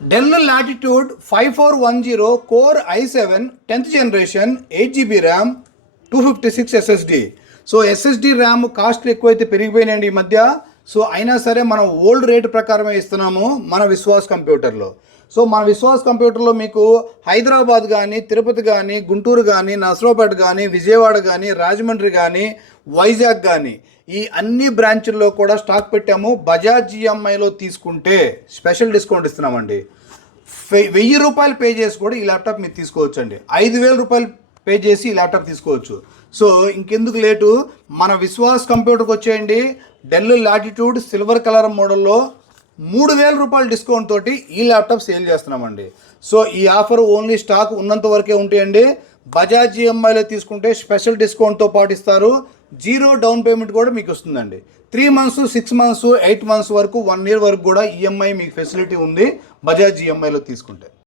Dell Latitude 5410 Core i7 10th generation 8 GB RAM 256 SSD. So SSD RAM కాస్ట్లు ఎక్కువైతే పెరిగిపోయినాయండి ఈ మధ్య. సో అయినా సరే మనం ఓల్డ్ రేట్ ప్రకారమే ఇస్తున్నాము మన విశ్వాస్ కంప్యూటర్లో. సో మన విశ్వాస్ కంప్యూటర్లో మీకు హైదరాబాద్ కానీ, తిరుపతి కానీ, గుంటూరు కానీ, నర్సరావుపేట కానీ, విజయవాడ కానీ, రాజమండ్రి కానీ, వైజాగ్ కానీ ఈ అన్ని బ్రాంచుల్లో కూడా స్టాక్ పెట్టాము. బజాజ్ ఈఎంఐలో తీసుకుంటే స్పెషల్ డిస్కౌంట్ ఇస్తున్నామండి. 1000 రూపాయలు పే చేసి కూడా ఈ ల్యాప్టాప్ మీరు తీసుకోవచ్చు అండి. 5000 రూపాయలు పే చేసి ఈ ల్యాప్టాప్ తీసుకోవచ్చు. సో ఇంకెందుకు లేటు, మన విశ్వాస్ కంప్యూటర్కి వచ్చేయండి. డెల్ లాటిట్యూడ్ సిల్వర్ కలర్ మోడల్లో 3000 రూపాయల డిస్కౌంట్ తోటి ఈ ల్యాప్టాప్ సేల్ చేస్తున్నామండి. సో ఈ ఆఫర్ ఓన్లీ స్టాక్ ఉన్నంత వరకే ఉంటాయండి. బజాజ్ ఈఎంఐలో తీసుకుంటే స్పెషల్ డిస్కౌంట్తో పాటు ఇస్తారు. 0 డౌన్ పేమెంట్ కూడా మీకు వస్తుందండి. 3 months, 6 months, 8 months వరకు, 1 year వరకు కూడా ఈఎంఐ మీకు ఫెసిలిటీ ఉంది బజాజ్ ఈఎంఐలో తీసుకుంటే.